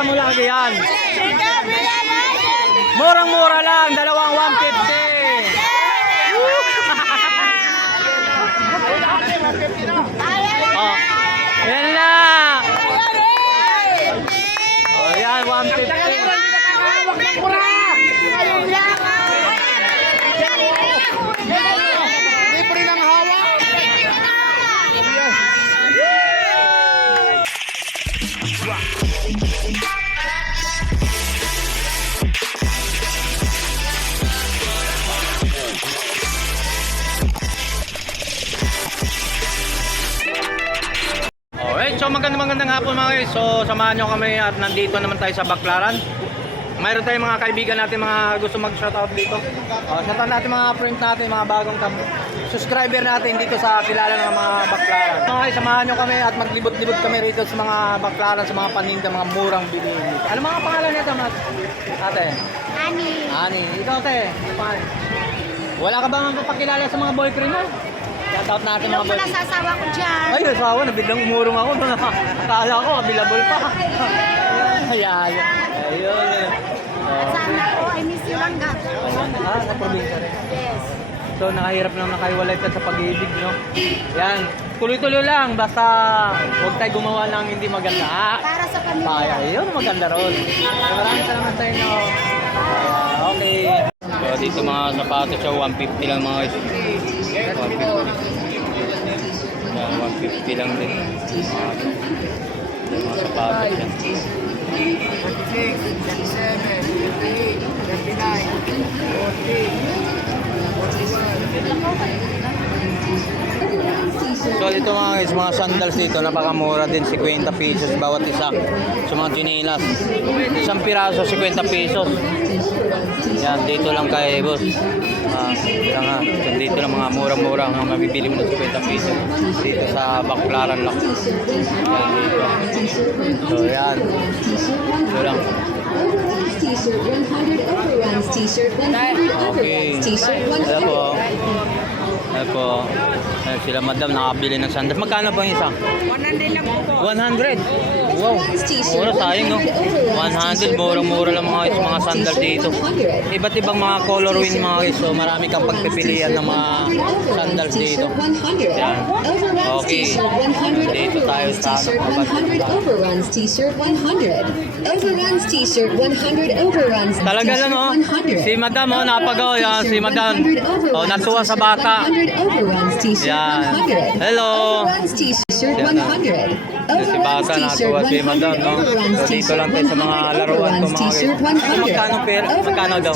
ka mo lagi yan. Murang-mura lang, dalawang 150. Oh, yan na. Oh, yan, 150. So magandang hapon mga guys. So samahan nyo kami at nandito naman tayo sa Baclaran. Mayroon tayong mga kaibigan natin mga gusto mag-shoutout dito. Shoutout natin mga friends natin, mga bagong subscriber natin dito sa kilala ng mga Baclaran. Mga guys, samahan nyo kami at maglibot-libot kami rito sa mga Baclaran, sa mga paninda, mga murang bilihin. Ano mga pangalan nito mas? Ate? Ani. Ikaw ate? Ano pangalan? Wala ka bang magpapakilala sa mga boyfriend mo? Shoutout natin mga boyfriend. Hello, nasasawa ko dyan. Ay, nasasawa. Nabiglang umurong ako. Akala ko, available pa. Ayan. Ayun. Sana po, I miss you lang ka. Sa probinsya rin. Yes. So, nakahirap lang nakaiwalay ka sa pag-ibig, no? Yan. Tuloy-tuloy lang. Basta huwag tayo gumawa ng hindi maganda. Para sa pamilya. Ayun, maganda ron. Maraming salamat sa inyo. Okay. So, dito mga sapatos siya, 150 lang mga guys. 150. Yan, 150 lang din. Mga sapatos yan. 36, 37, 38, 39, 40, So dito mga guys, mga sandals dito, napakamura din, 50 pesos bawat isa. Sa mga chinelas, isang piraso 50 pesos. Yan, dito lang kay boss. Dito lang mga murang-mura ang mabibili mo ng 50 pesos. Dito sa Baclaran lang. Yan, dito. So yan. Ito lang. Okay. Alam po. Ayan po. Ayan sila madam nakabili ng sandals. Magkano po yung isa? 100 lang po. 100? Wow. Mura sayang no? 100. Mura-mura lang mga sandals dito. Iba't ibang mga color win mga guys. So marami kang pagpipilian ng mga sandals dito. Yan. Okay. Dito tayo sa Overruns t-shirt 100. Overruns t-shirt 100. Overruns talaga lang oh. Si madam oh, napagaw yan. Si madam oh, natuwa sa bata. Yan. Hello. T-shirt 100. Si bata natuwa si madam no. So dito lang tayo sa mga laruan ko mga guys. Magkano pera? Magkano daw?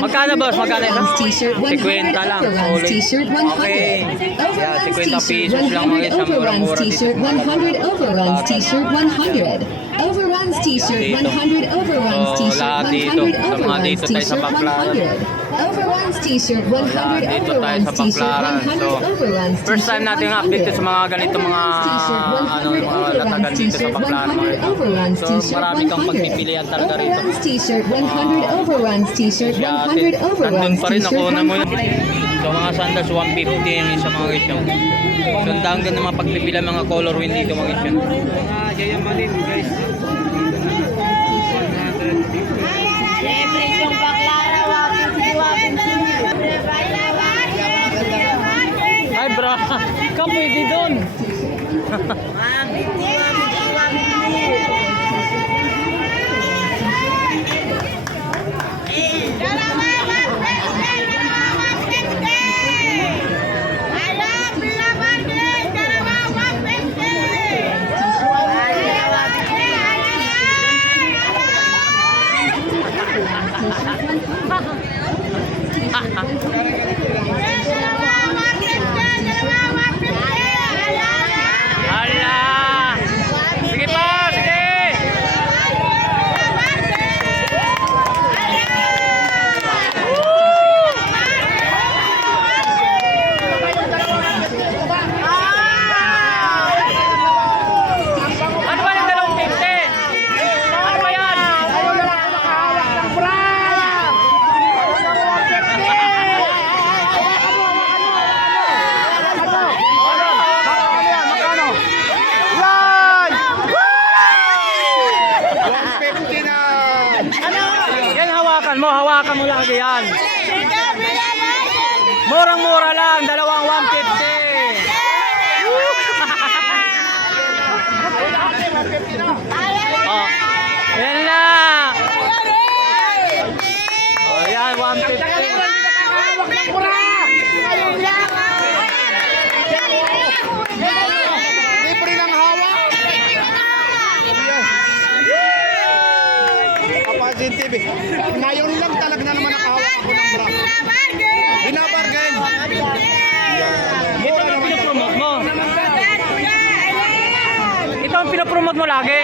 Magkano boss? Magkano ito? 50 lang. Okay. Yeah, 50 pesos lang mga guys. Ang mura-mura dito. Overruns t-shirt 100. Overruns t-shirt 100. Overruns t-shirt 100. Sa mga dito tayo sa Baclaran. Overruns t-shirt 100. Dito tayo sa Baclaran. So, first time natin update sa mga ganito mga mga latagan dito sa Baclaran mga ito. So, marami kang pagpipilian talaga rito. T-shirt 100. Overruns t-shirt 100. Nandun pa rin ako na muna. So, mga sandals 150 yung isa mga ito. So, ang danggan ng mga pagpipilian mga color win dito mga ito. Jayamalin guys. Yung Baclaran, Ay bra, ka pwede doon. Hala! Yan. Murang-mura lang, dalawang 150. Oh, yan na. Oh, yan, 150. Libre ng hawak. Kapansin TV. Ngayon lang talaga na naman nakahawak ako ng bra. Binabargain. Ito ang pinapromote mo. Ito ang pinapromote mo lagi.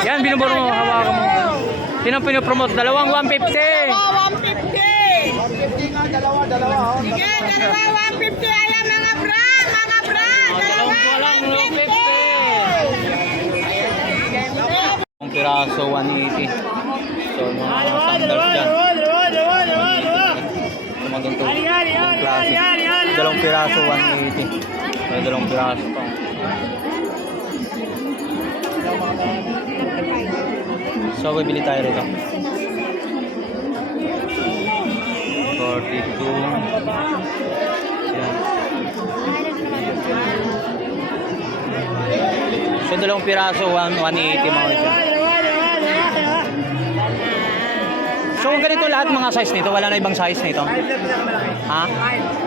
Yan, binuburo mo, hawakan mo. Ito ang pinapromote, dalawang 150. 150 nga, dalawa. Oh. Dalawang ko lang, 150. Ang piraso, 180. So, mga sandals dyan. Maganda yung klase. Dalawang piraso, 180. May dalawang piraso pa. So, bibili tayo rito. 42. Yan. So, dalawang piraso, 180 mga isa. So, ganito lahat mga size nito. Wala na ibang size nito. Ha?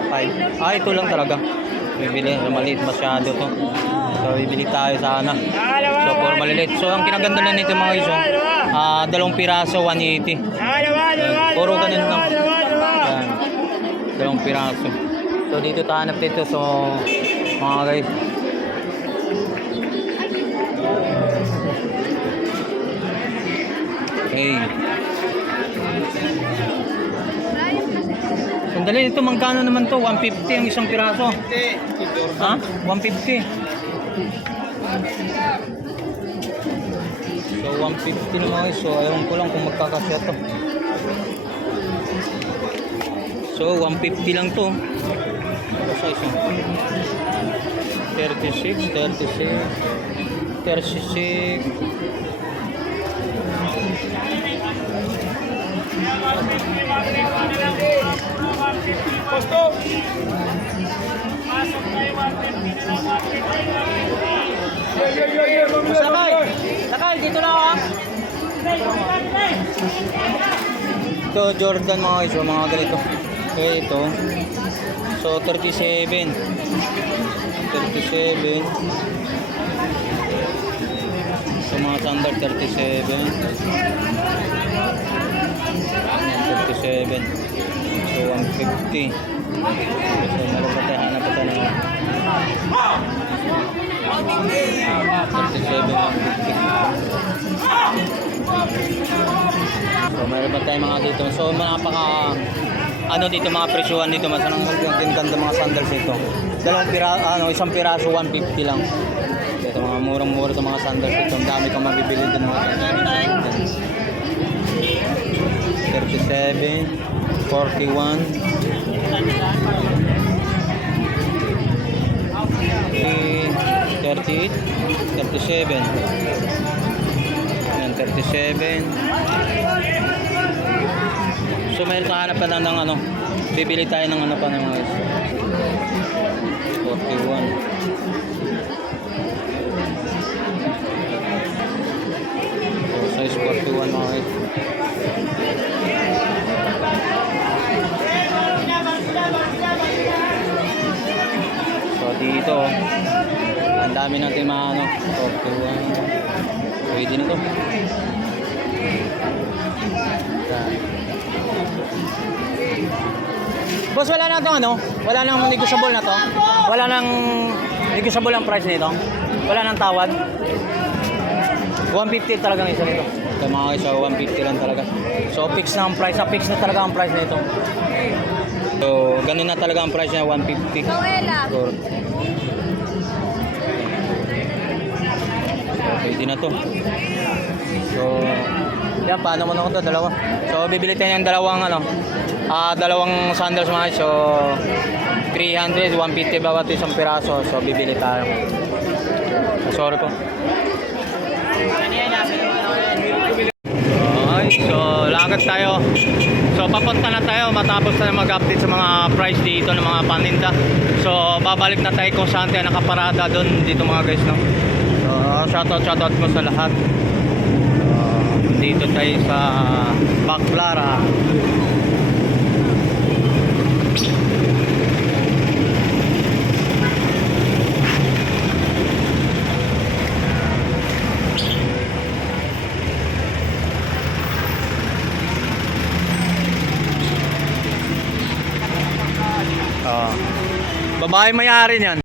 5. Ah, ito lang talaga. Bibili. Maliit masyado to. So, bibili tayo sana. So, for maliliit. So, ang kinaganda na nito mga iso, dalawang piraso, 180. Puro ganun lang. Yan. Dalawang piraso. So, dito tayo hanap dito. So, mga guys. Okay. Sandali, ito magkano naman to? 150 ang isang piraso. Ha? 150. So 150 na mga guys. So ayaw ko lang kung magkakasya to. So 150 lang to. Ano size yun? 36. Sakay, dito na ako. Ito, Jordan mga guys, mga ganito. Okay, ito. So, 37. So, mga standard 37. 37. So, 150. So, malapatahan na pa tayo ng 37, 150. So, mayroon pa tayo mga dito. So, napaka ano dito mga presyuhan dito. Masanang maganda mga sandals dito. Isang piraso 150 lang. Ito mga murang-mura itong mga sandals dito. Ang dami kang mabibili din mga sandals. 37, 41, 38, 37. Ayan, 37. So mayroon sa hanap pa lang ng ano. Bibili tayo ng ano pa ng mga 41. So size 41 mga guys. So dito ang dami natin mga ano, 41. Pwede na to. Boss, wala na itong ano? Wala nang negotiable na to? Wala nang negotiable ang price nito? Wala nang tawad? 150 talagang isa nito. Ito mga guys, 150 lang talaga. So fix na ang price, fix na talaga ang price nito. So ganun na talaga ang price niya, 150. Sure. Pwede na to. So yan, paano mo na ko to? Dalawa. So bibili tayo ng dalawang ano, dalawang sandals mga guys. So 300, 150 bawat isang piraso. So bibili tayo. Sorry po. Okay, so lakad tayo. So So papunta na tayo matapos na mag-update sa mga price dito ng mga paninda. So babalik na tayo kung saan tayo nakaparada doon dito mga guys, no. So shoutout ko sa lahat. Dito tayo sa Baclaran. Babae may-ari niyan.